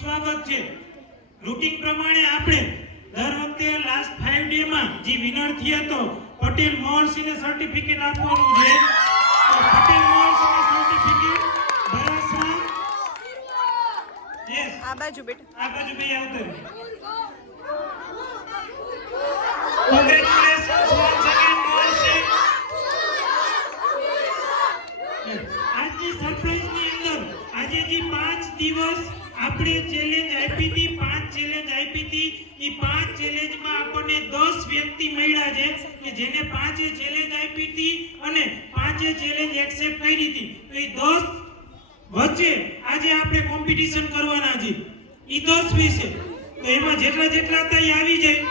સ્વાગત છે। રૂટિન પ્રમાણે આપણે દર વખતે લાસ્ટ 5 ડે માં જે વિનર થયા તો પટેલ મોહનસિંહને સર્ટિફિકેટ આપવાનું છે। તો પટેલ મોહનસિંહને સર્ટિફિકેટ બરાસરા યસ આ બાજુ બેટા આ બાજુ બે આવતો કોંગ્રેચ્યુલેશન્સ વન્સ અગેન મોહનસિંહ। આજની સરપ્રાઈઝની અંદર આજે જે 5 દિવસ આપણે ચેલેન્જ આપી હતી 5 ચેલેન્જ આપી હતી એ 5 ચેલેન્જમાં આપણને 10 વ્યક્તિ મળ્યા છે કે જેને 5 ચેલેન્જ આપી હતી અને 5 ચેલેન્જ એક્સેપ્ટ કરી હતી। તો એ 10 વચ્ચે આજે આપણે કોમ્પિટિશન કરવાના છે એ 10 વિશે। તો એમાં જેટલા હતા એ આવી જાય।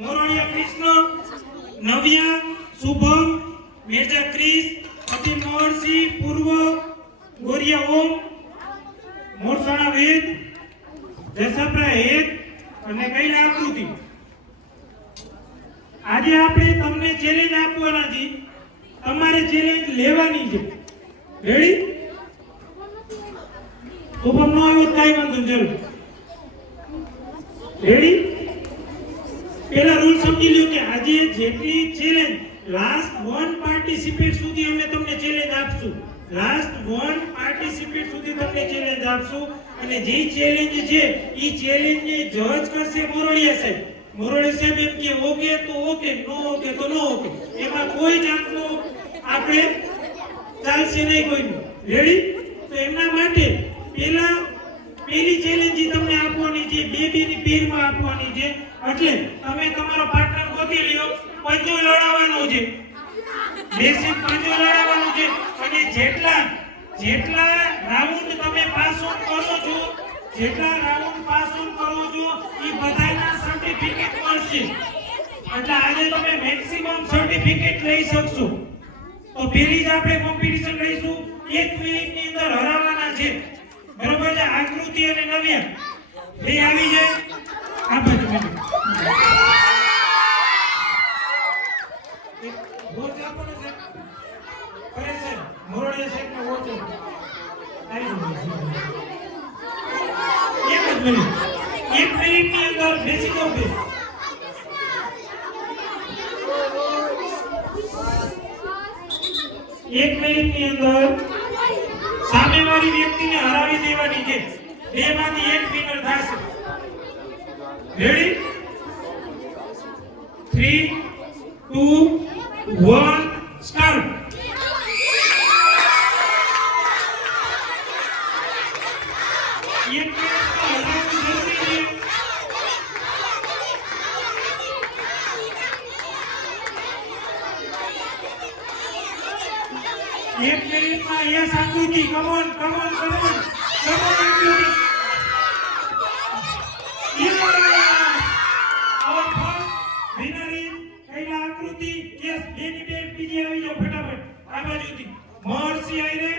મોરળિયા કૃષ્ણ, નવ્યા, શુભમ, મેજર ક્રિસ, પટેલ મોહનસિંહ, પૂર્વ, ગોરિયા ઓમ, મોરસાણા વેદ, જસાપરા હેત અને કૈલા આકૃતિ। આજે આપણે તમને ચેલેન્જ આપવાના છે, તમારે ચેલેન્જ લેવાની છે। રેડી? શુભમ નો આવ્યો કાઈ વાંધો ચલો રેડી? પેલા રૂલ સમજી લ્યો કે આજે જેટલી ચેલેન્જ લાસ્ટ 1 પાર્ટિસિપેટ સુધી અમે તમને ચેલેન્જ આપશું। લાસ્ટ 1 પાર્ટિસિપેટ સુધી તમને ચેલેન્જ આપશું અને જે ચેલેન્જ છે ઈ ચેલેન્જ ને જજ કરશે મોરળિયા સાહેબ। મોરળિયા સાહેબ એમ કે ઓકે તો ઓકે, નો ઓકે તો નો ઓકે, એમાં કોઈ જાતનો આપણે ચાલશે નહીં કોઈનું। રેડી? તો એમના માટે પેલી ચેલેન્જ તમને આપવાની છે, બેબીની પેરમાં આપવાની છે। એટલે તમે તમારો પાર્ટનર ગોતી લ્યો, પંજો લડાવવાનો છે, બેસિક પંજો લડાવવાનો છે અને જેટલા રાઉન્ડ તમે પાસ ઓન કરો છો, જેટલા રાઉન્ડ પાસ ઓન કરો છો એ બધાના સર્ટિફિકેટ મળશે। એટલે આજે તમે મેક્સિમમ સર્ટિફિકેટ લઈ શકશો। તો પેલી જ આપણે કોમ્પિટિશન લઈશું, 1 મિનિટની અંદર હરાવવાના છે। બરોબર છે? આકૃતિ અને નવ્યા બે આવી જાય આ બાજુ બેઠો વોચ આપો ને સાહેબ, કરે સાહેબ મોરળિયા સાહેબ ને વોચ આપો આવી જાય। 1 મિનિટની અંદર બેસી જાઓ બે। એક મિનિટની અંદર સામેવાળી વ્યક્તિને હરાવી દેવાની છે। બેમાંથી એક વિનર થશે। રેડી? 3 2 1 સ્ટાર્ટ। એક મિનિટમાં હરાવવું જરૂરી છે। એક મિનિટમાં યસ આકૃતિ, કમ ઓન આકૃતિ। और फर्स्ट विनर इज कैला आकृति। यस बेबी बेब बीजी આવી જાઓ ફટાફટ આ બાજુથી। મોહનસિંહ આવી રે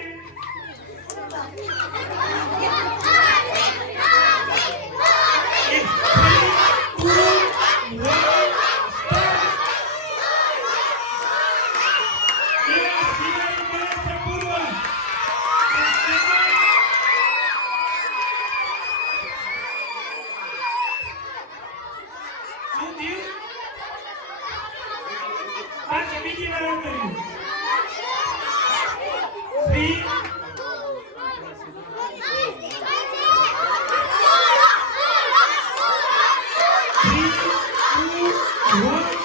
બીજી વાર કર્યું 3 2 1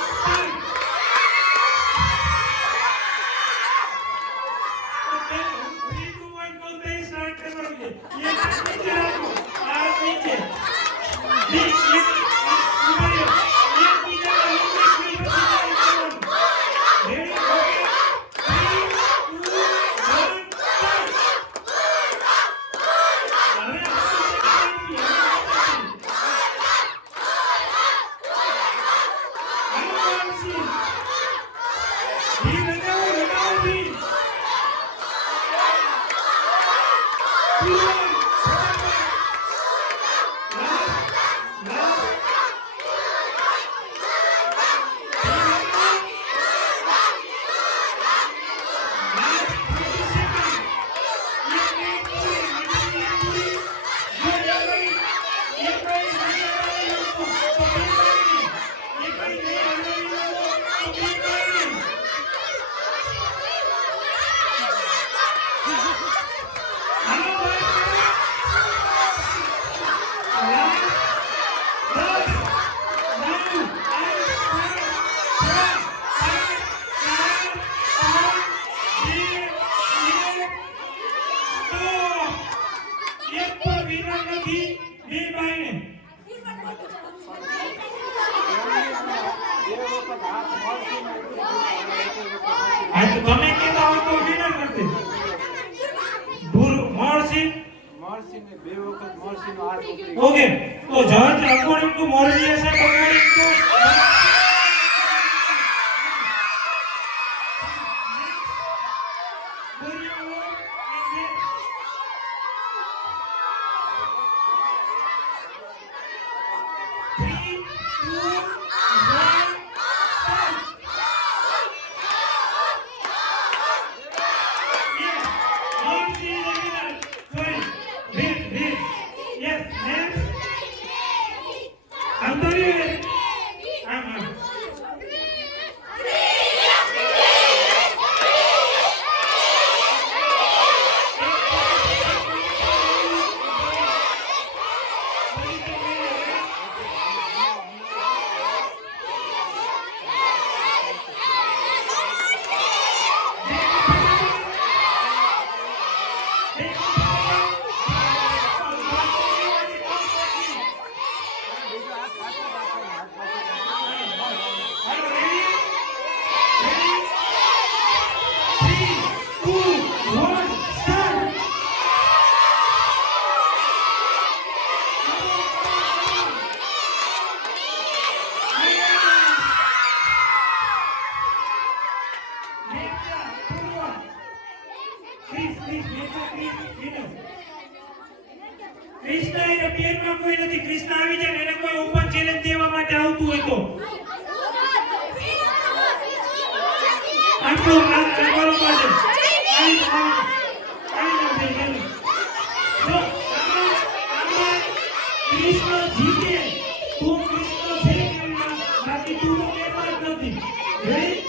હા તો તમે કહેતા હો તો વિનર કરતે મળશે મળશે બે વખત મળશે નો હાથ ઉપરી ઓકે તો જજ અકોર્ડિંગ ટુ મોરલિયા સાહેબ અકોર્ડિંગ ટુ કૃષ્ણ એ પેરમાં કોઈ નથી. કૃષ્ણ આવી જાય એને કોઈ ઓપન ચેલેન્જ દેવા માટે આવતું હોય તો આટલું બરોબર છે. કૃષ્ણ જીતે તો કૃષ્ણ છે કેમના બાકી તું તો પેરમાં જ નથી. રેડી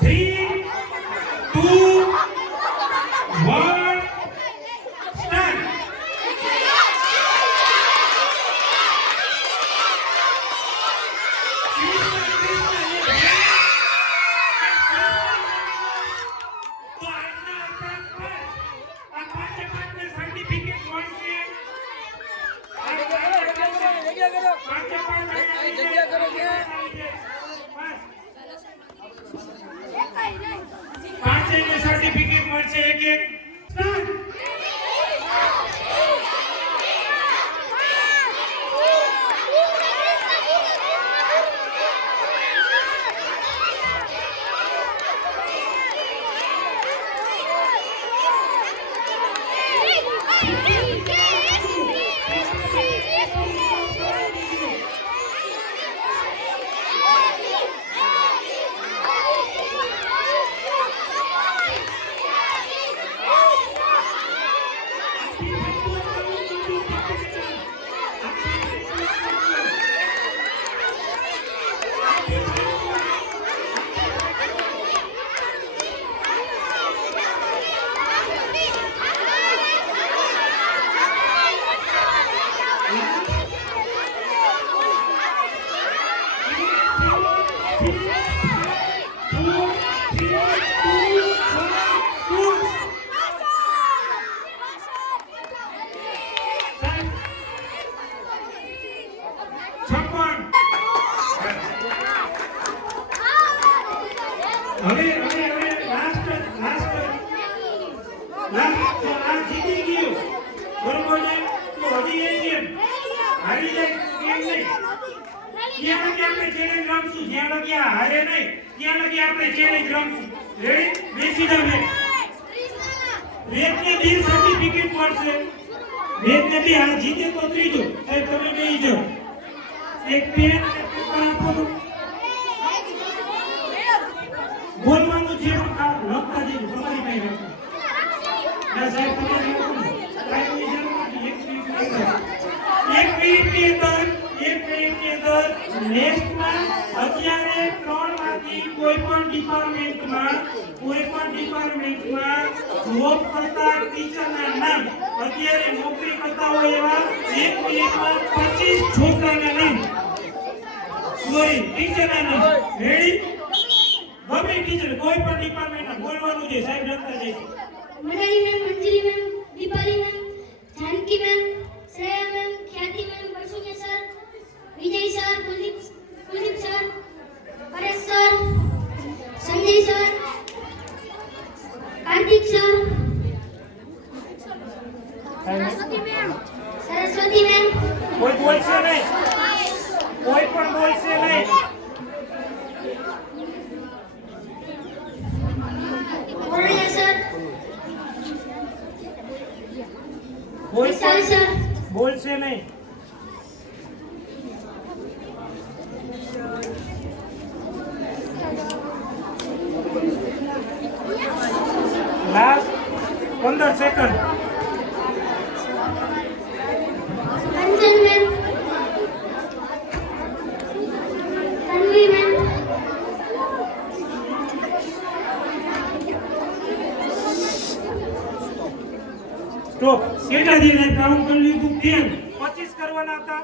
3, 2, 1, start. સર્ટિફિકેટ મળશે એક એક સ્ટાર્ટ. જ્યાં લગી આ હારે નહીં ત્યાં લગી આપણે ચેલેન્જ રમશું. રેડી? બેસી જાવ. વેદને 2 સર્ટિફિકેટ મળશે. વેદને 2 આ જીતે તો ત્રીજો. સાહેબ તમે બેસી જાવ. એક પેન અને પેપર આપો તો. બોલવાનું છે પણ લખતા જજો. તમારી પાસે લખો. ના સાહેબ તમારે લખો. કાંઈ જરૂર નથી. એક મિનિટની અંદર નેક્સ્ટમાં અત્યારે 3 માંથી કોઈ પણ ડિપાર્ટમેન્ટમાં જોબ કરતા ટીચરના નામ અત્યારે નોકરી કરતા હોય એવા 1 મિનિટમાં 25 છોકરાના નામ સોરી ટીચરના નામ રેડી ગમે ટીચર કોઈ પણ ડિપાર્ટમેન્ટમાં બોલવાનું છે સાહેબ લખતા જઈશ Manali ma'am, Manjari ma'am, Deepali ma'am, Janaki ma'am, Shreya ma'am, Khyati ma'am, Basunia sir, Vijay sir, Kuldeep sir, Paresh sir, Sanjay sir, Kartik sir, Saraswati ma'am, કોઈ બોલશે નહીં કોઈ પણ બોલશે નહીં મોરૈયા સર, કોઈ વિશાલ સર, બોલશે નહીં લાસ્ટ 15 સેકન્ડ અંજન મેમ, તન્વી મેમ, સ્ટોપ કેટલા દિન કાઉન્ટ કરી લીધું 10 25 કરવાના હતા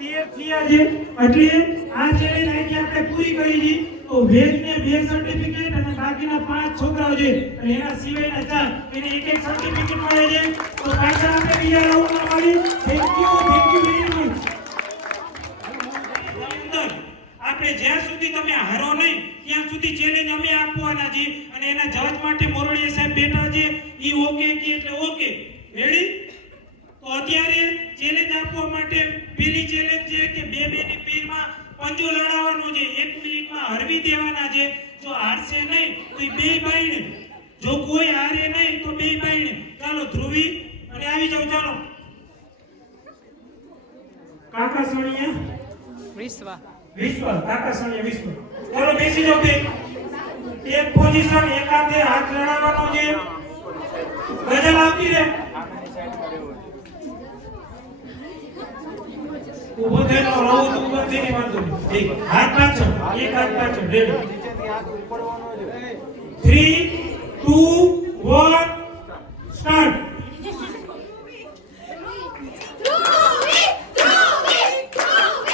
13 થયા છે એટલે આ ચેલેન્જ આખી આપણે પૂરી કરી છે તો વેદને 2 સર્ટિફિકેટ અને બાકીના 5 છોકરાઓ છે અને એના સિવાયના 4 એને એક સર્ટિફિકેટ મળે છે તો પાછા આપણે બીજા રાઉન્ડમાં મળી થેન્ક યુ વેરી મચ આપણે જ્યાં સુધી તમે હારો નહીં ત્યાં સુધી ચેલેન્જ અમે આપવાના છે અને એના જજ માટે મોરડીયા સાહેબ બેઠા છે ઈ ઓકે કે એટલે ઓકે રેડી તો અત્યારે ચેલેન્જ આપવા માટે પેલી ચેલેન્જ છે કે બે ની પીરમાં પંજો લડાવવાનો છે 1 મિનિટમાં હરવી દેવાના છે જો હારશે નહીં તો ઈ બે બાઈને જો કોઈ હારે નહીં તો બે બાઈને ચાલો ધ્રુવી અને આવી જાવ ચાલો કાકા સોનિયા વિશ્વ કાકા સોનિયા વિશ્વ ચાલો બેસી જાવ બે એક પોઝિશન એક હાથે હાથ લડાવવાનો છે ગજલ આપી દે ઉભો થઈને રહો તો ઉભો થઈને વાંધો નહીં હાથ પાછળ એક હાથ પાછળ રેડી નીચેથી હાથ ઉપડવાનો છે 3 2 1 સ્ટાર્ટ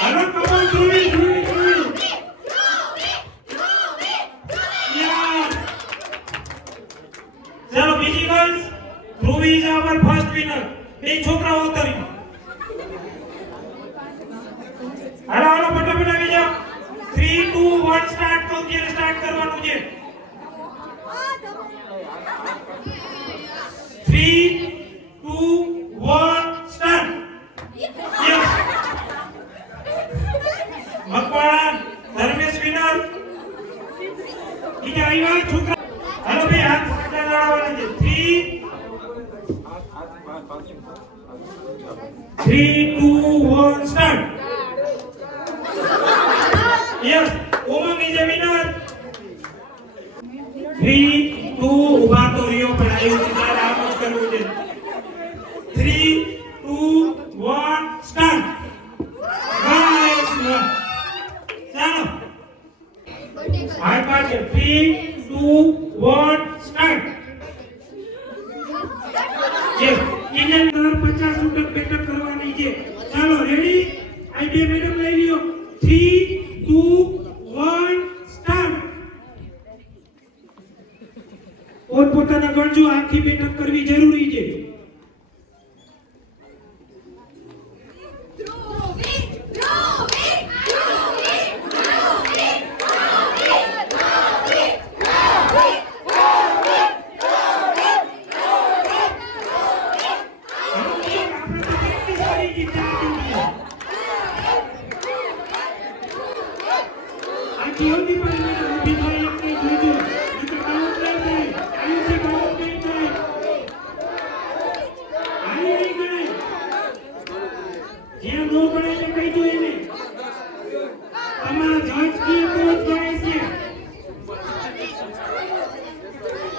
હાલો કમોન ધ્રુવી ચાલો બીજી girls Dhruvi is our first winner બે છોકરાઓ ઉતરી હાલો હાલો ફટાફટ આવી જાઓ 3 2 1 સ્ટાર્ટ તો ત્યારે સ્ટાર્ટ કરવાનું છે 3 2 1 સ્ટાર્ટ યસ મકવાણા ધર્મેશ વિનર બીજા આવ્યા છોકરા હાલો બે હાથ પાછા લડાવવાના છે 3 2 1 start yes Umang is a winner 3 2 ઉભા તો રિયો પણ આવ્યું છે તારે આમ જ કરવું છે 3 2 1 સ્ટાર્ટ ગાઈસ ચાલો હાથ પાછળ 3 2 1 સ્ટાર્ટ યસ ઇન્ડિયન 50 ઉટક બેઠક કરવાની છે ચાલો રેડી આઈ બે મેડમ લઈ લ્યો 3 2 1 સ્ટાર્ટ પોતપોતાના ગણજો આખી બેઠક કરવી જરૂરી છે આખી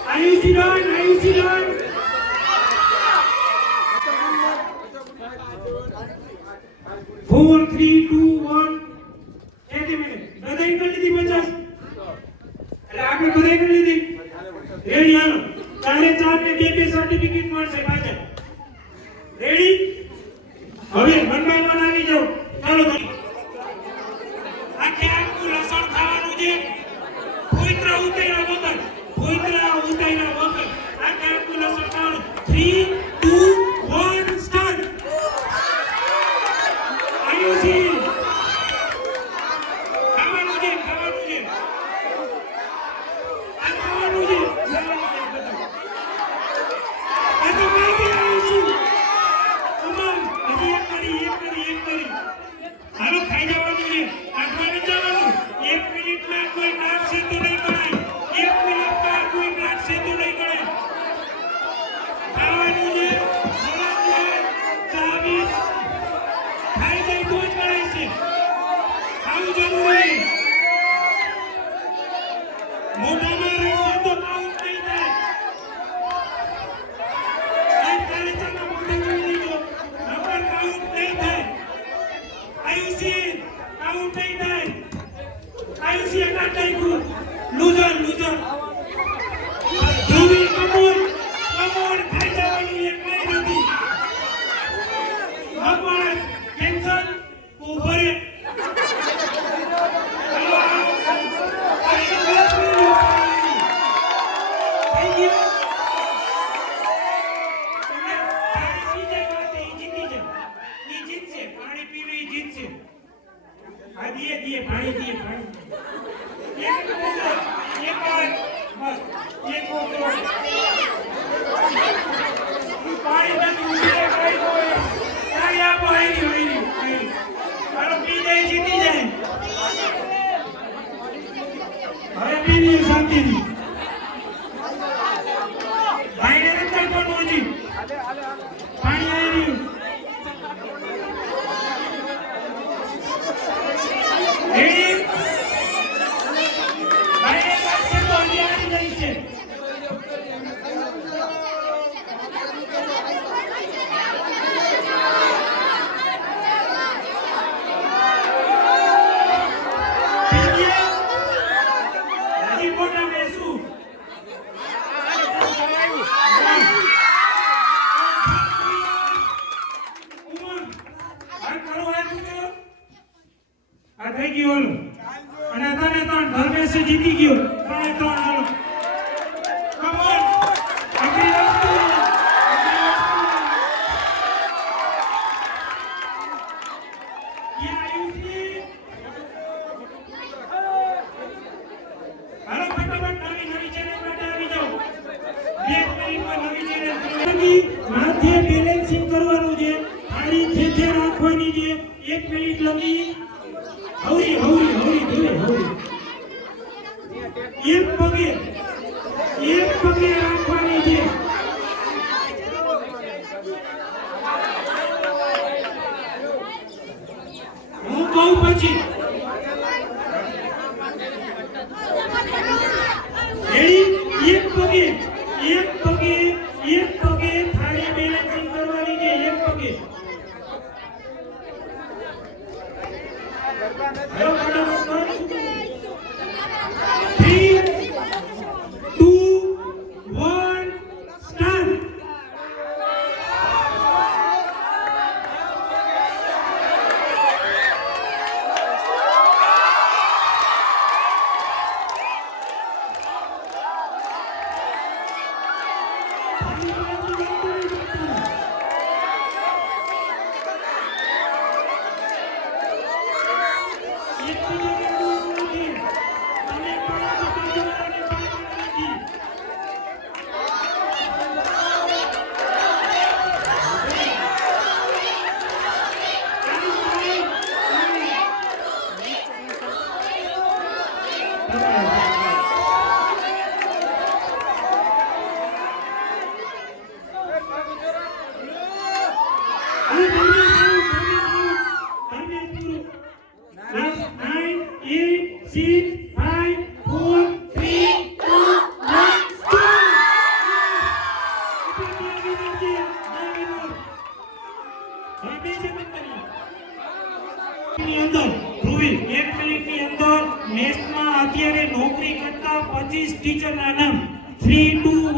આયુષી ડન, આયુષી ડન. 4 3 2 1 કેટલી મિનિટ બધાઈ કરી લીધી 50 એટલે આપણે બધાઈ કરી લીધી રેડી હાલો ચારે ચાર ને બે બે સર્ટિફિકેટ મળશે પાછળ રેડી હવે 1 બાય 1 આવી જાઓ ચાલો આ કે આખું લસણ ખાવાનું છે ફોઈત્રા ઉતાર્યા વગર આ કે આખું લસણ ખાવાનું 3 2 1 સ્ટાર્ટ આયુષી ખાવાનું છે આ ખાવાનું છે આ તો બાકી આયુષી ઉમંગ હજી એક કરી હાલો ખાઈ જવાનું છે આખવાનું જવાનું 1 મિનિટમાં કોઈ નાખશે તો નહીં કરાય 1 મિનિટમાં કોઈ નાખશે તો નહીં કરાય ખાવાનું છે ચાવી ખાઈ જાય તો જ કરાય છે ખાવું જરૂરી મોઢામાં રહેશે તો કાઉન્ટ નહીં થાય સાહેબ ચાલે ચાલે મોઢા જોઈ લીધો નંબર કાઉન્ટ નહીં થાય આયુષી કાઉન્ટ નહીં થાય આયુષી એકા ટાઈકું લૂઝર ધ્રુવી કમોન ખાઈ જવાનું એ કઈ નથી ભગવાન કેન્સલ ઉભરે શાંતિથી ભાઈને રસ્તા પર પહોંચી પાણી આવી રહ્યું રેડી ભાઈને કાઢશે તો હજી આવી જાય છે આ થઈ ગયું અને તને ત્રણ ધર્મેશ જીતી ગયો 3-3 હાલો કમ ઓન અગલી વસ્તુ યે આયુષી હાલો ફટાફટ નવી ચેનલ માટે આવી જાઓ 2 મિનિટમાં નવી ચેનલ માથે બેલેન્સિંગ કરવાનું છે થાળી થેથે રાખવાની છે 1 મિનિટ લગી હૌરી એક પગે રાખવાની છે હું કહું પછી રેડી એક પગે થાળી બેલેન્સિંગ કરવાની છે એક પગે હેલો ફટાફટ 3 2 1 સ્ટાર્ટ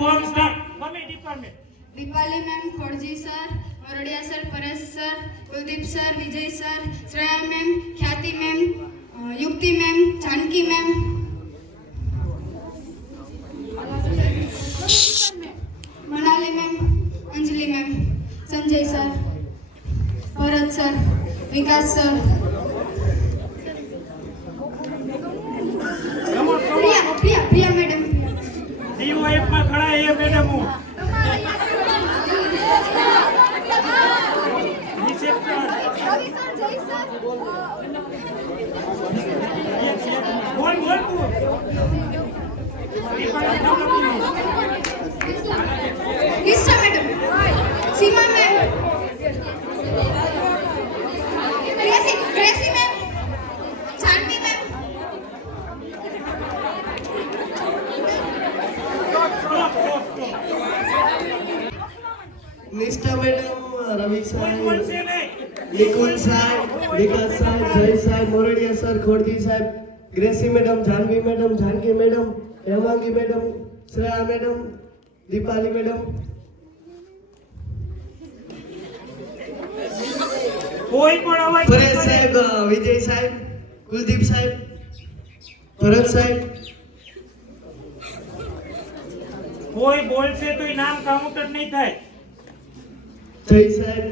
1 સ્ટાર્ટ. ગમે department. Dipali ma'am, Khodji sir, Moradiya sir, Paresh sir, Kuldeep sir, Vijay sir, Shreya ma'am, Khyati ma'am, Yukti ma'am, Janaki ma'am, Manali ma'am, Anjali ma'am, Sanjay sir, Bharat sir, Vikas sir, Priya madam, DOF માં ખડા એ મેડમ હું. રિસેપ્શન. બોલ બોલ તું. કિસ્સા મેડમ, સીમા મેમ, ગ્રેસી મેમ, જાનવી મેમ, નિષ્ઠા મેડમ, રવિ બોલ સાહેબ, બોલશે નહીં. નિકુલ સાહેબ, વિકાસ સાહેબ, જય સાહેબ, મોરડિયા સર, ખોડજી સાહેબ, Gracie madam, Janvi madam, Janki madam, Hemangi madam, Shreya madam, Dipali madam, કોઈ પણ અવાજ નહીં પરેશ કરે. સાહેબ, વિજય સાહેબ, કુલદીપ સાહેબ, ભરત સાહેબ, કોઈ બોલશે તો નામ કાઉન્ટર નહીં થાય. જય સાહેબ,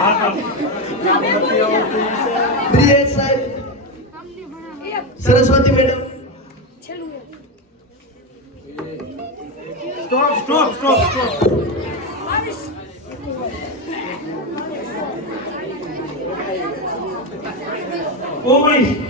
હા હા. બ્રિયેશ સાહેબ, Saraswati madam, stop stop stop stop. ઓગણીસ.